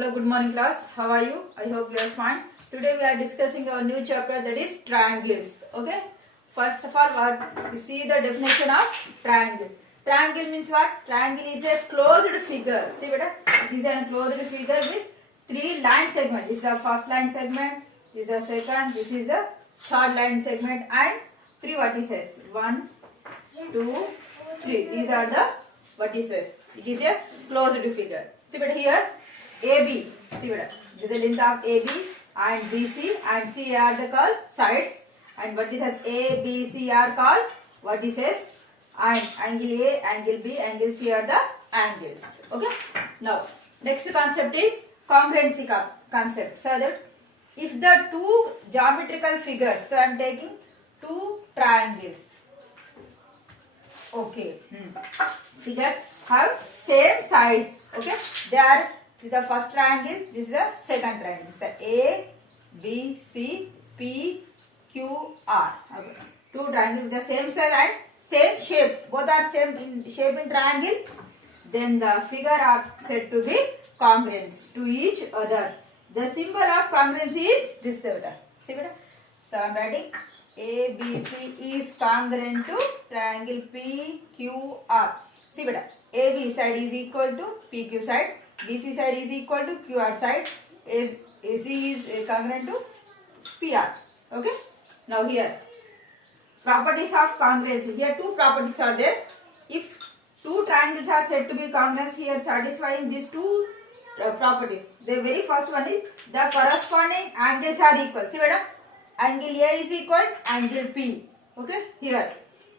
Hello, good morning class. How are you? I hope you are fine. Today we are discussing our new chapter, that is triangles. Okay. First of all, we see the definition of triangle. Triangle means what? Triangle is a closed figure. See beta, it is a closed figure with three line segments. This is the first line segment. This is the second. This is the third line segment and three vertices. 1, 2, 3. These are the vertices. It is a closed figure. See beta here. AB, see beta, this is the length of AB and BC and C are the called sides, and vertices A, B, C are called vertices, and angle A, angle B, angle C are the angles. Okay. Now, next concept is congruency concept. So that if the two geometrical figures, so I am taking two triangles. Okay. Figures have same sides. Okay. They are. This is the first triangle, this is the second triangle. This is the A, B, C, P, Q, R. Okay. Two triangles with the same size and same shape. Both are same in shape in triangle. Then the figure are said to be congruent to each other. The symbol of congruency is this. See beta. So I am writing A, B, C is congruent to triangle P, Q, R. See beta. AB side is equal to PQ side. BC side is equal to QR side. AC is congruent to PR. Okay. Now here, properties of congruency. Here two properties are there. If two triangles are said to be congruent, here satisfying these two properties. The very first one is the corresponding angles are equal. See madam, angle A is equal angle P. Okay. Here,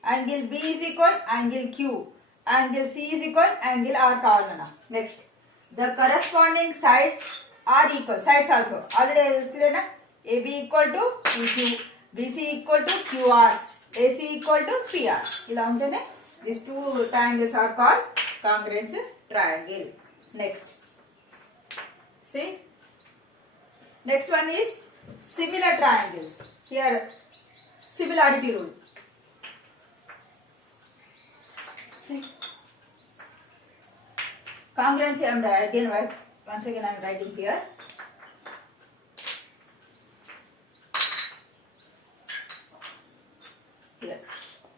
angle B is equal angle Q. Angle C is equal angle R called. Next. The corresponding sides are equal. Sides also. Already clear na? AB equal to PQ, BC equal to QR, AC equal to PR. ఇలా ఉంటేనే these two triangles are called congruent triangle. Next. See. Next one is similar triangles. Here similarity rule. See. Congruency, once again I am writing here. Here.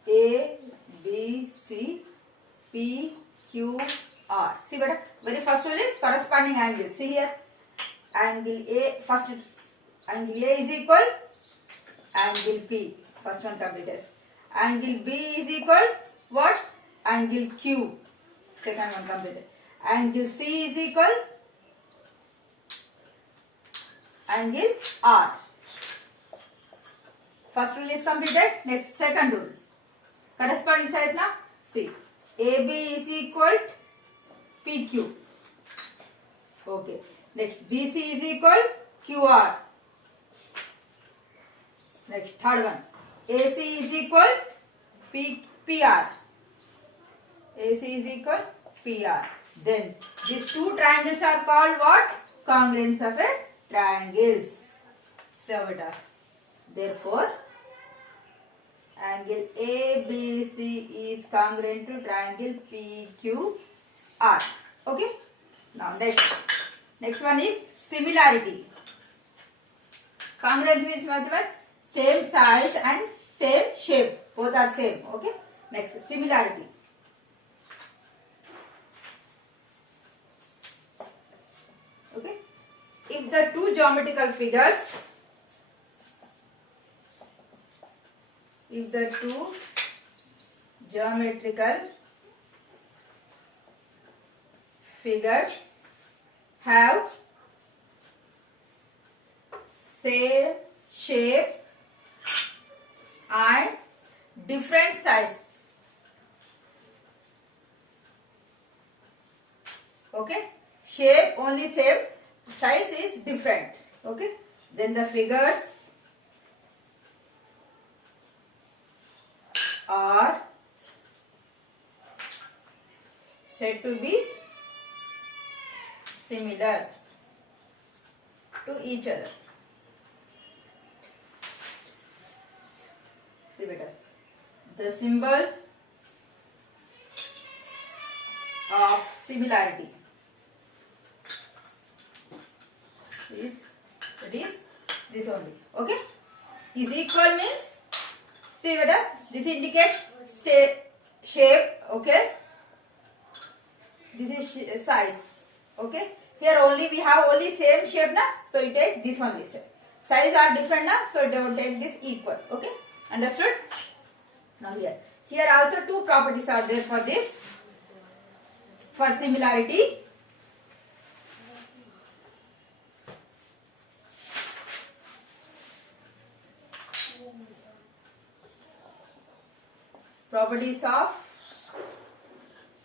A, B, C, P, Q, R. See beta, very first one is corresponding angle. See here, angle A, first angle A is equal angle P. First one completed. Angle B is equal what? Angle Q. Second one completed. Angle C is equal angle R. First rule is completed. Next, second rule. Corresponding sides now. See, AB is equal PQ. Okay. Next, BC is equal QR. Next, third one. AC is equal PR. AC is equal PR. Then these two triangles are called what? Congruents of a triangles. So therefore, angle ABC is congruent to triangle PQR. Okay. Now next one is similarity. Congruence means what? Same size and same shape. Both are same. Okay. Next, similarity. Okay. If the two geometrical figures, have same shape and different size. Okay. Shape only same, size is different. Okay. Then the figures are said to be similar to each other. See better. The symbol of similarity. this only. Okay, is equal means, see whether this indicates shape. Okay, this is size. Okay, here only we have only same shape na, so you take this only shape. Size are different na, so you will take this equal. Okay, understood? Now here also two properties are there for this. For similarity, properties of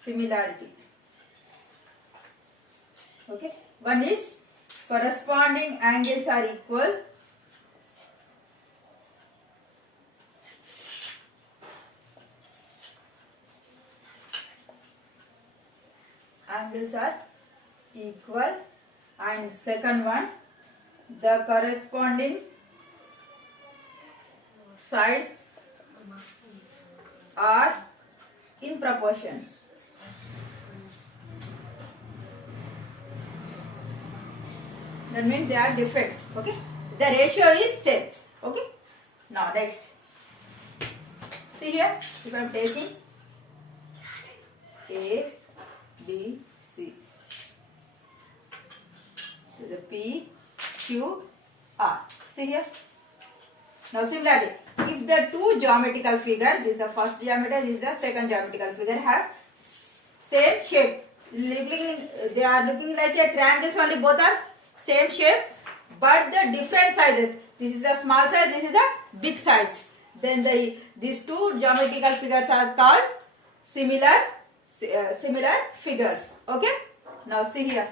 similarity. Okay, one is corresponding angles are equal. Angles are equal, and second one, the corresponding sides are in proportion. That means they are different. Okay, the ratio is same. Okay, now next, see here, if I am taking A, B, C, to the P, Q, R. See here. Now similarly, if the two geometrical figure, this is the first geometer, this is the second geometrical figure, have same shape, they are looking like a triangles only, both are same shape, but the different sizes. This is a small size, this is a big size. Then these two geometrical figures are called similar figures. Okay, now see here,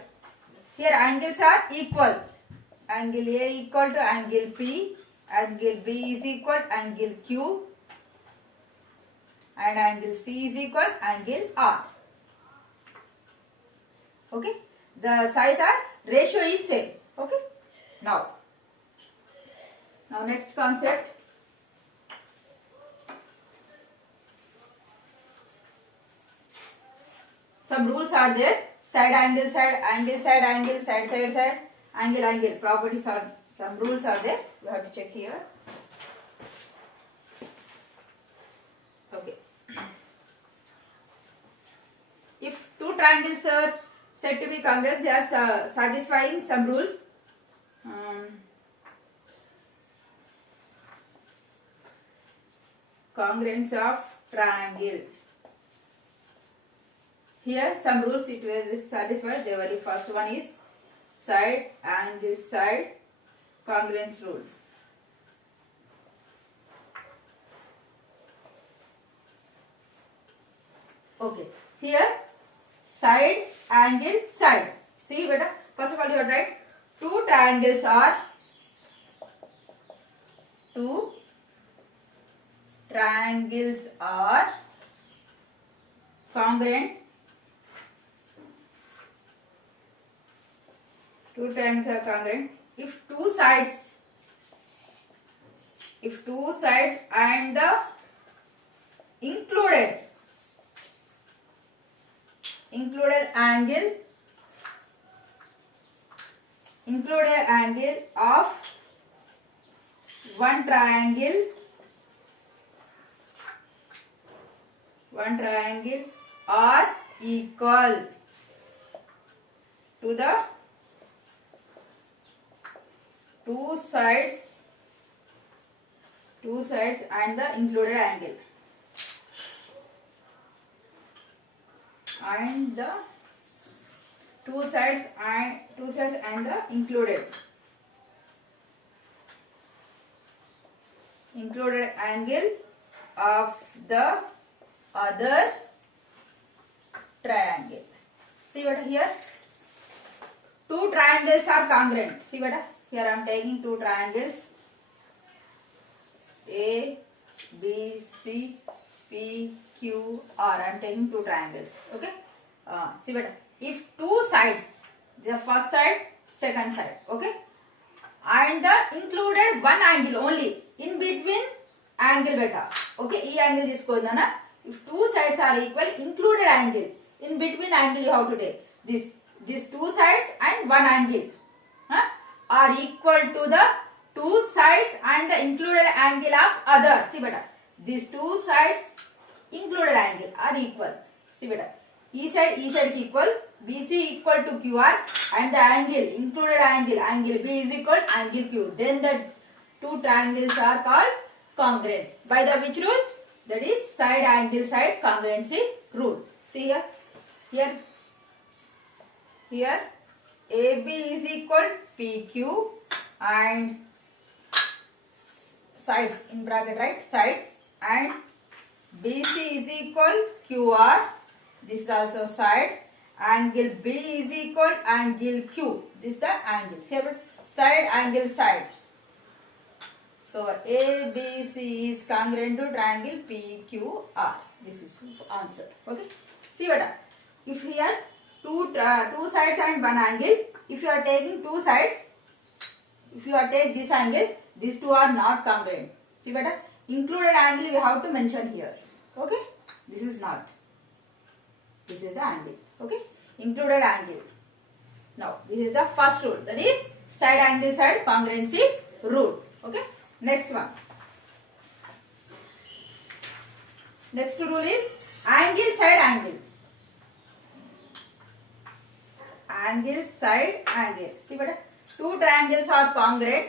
angles are equal. Angle A equal to angle P, angle B is equal to angle Q, and angle C is equal to angle R. Okay, the size are ratio is same. Okay, now next concept. Some rules are there. Side angle, side angle, side angle, side side side, angle angle. Properties are, some rules are there. We have to check here. Okay. If two triangles are said to be congruent, they are satisfying some rules. Congruence of triangle. Here some rules it will satisfy. The very first one is side angle side congruence rule. Okay, here side angle side. See beta, first of all you have to write two triangles are congruent. Two triangles are congruent if two sides and the included angle of one triangle are equal to the two sides and the included angle, and the two sides and the included angle of the other triangle. See what here, two triangles are congruent. See what here I am taking two triangles A, B, C, P, Q, R. I am taking two triangles. Okay. See what, if two sides, the first side, second side, okay, and the included one angle only in between angle beta. Okay, E angle is going on. If two sides are equal, included angle in between angle you have to take these two sides and one angle are equal to the two sides and the included angle of other. See beta, these two sides included angle are equal. See beta, E side equal, BC equal to QR, and the angle, included angle B is equal angle Q. Then the two triangles are called congruence. By the which rule? That is side angle side congruency rule. See here AB is equal PQ and sides in bracket, right? Sides, and BC is equal QR. This is also side. Angle B is equal angle Q. This is the angle. Here, side angle side. So ABC is congruent to triangle PQR. This is answer. Okay. See what? If here two sides and one angle, if you are taking two sides, if you are take this angle, these two are not congruent. See what? Included angle we have to mention here. Okay. This is not. This is the angle. Okay. Included angle. Now this is the first rule. That is side angle side congruency rule. Okay. Next one. Next rule is angle side angle. Angle side angle. See what? Two triangles are congruent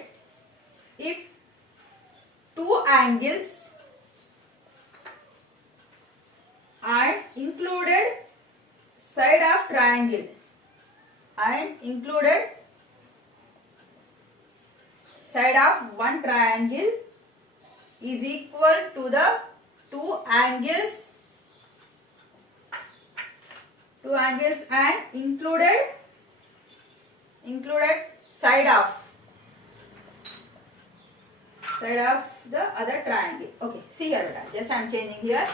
if two angles are included side of triangle and included side of one triangle is equal to the two angles and included side of the other triangle. Okay, see here, just I am changing here.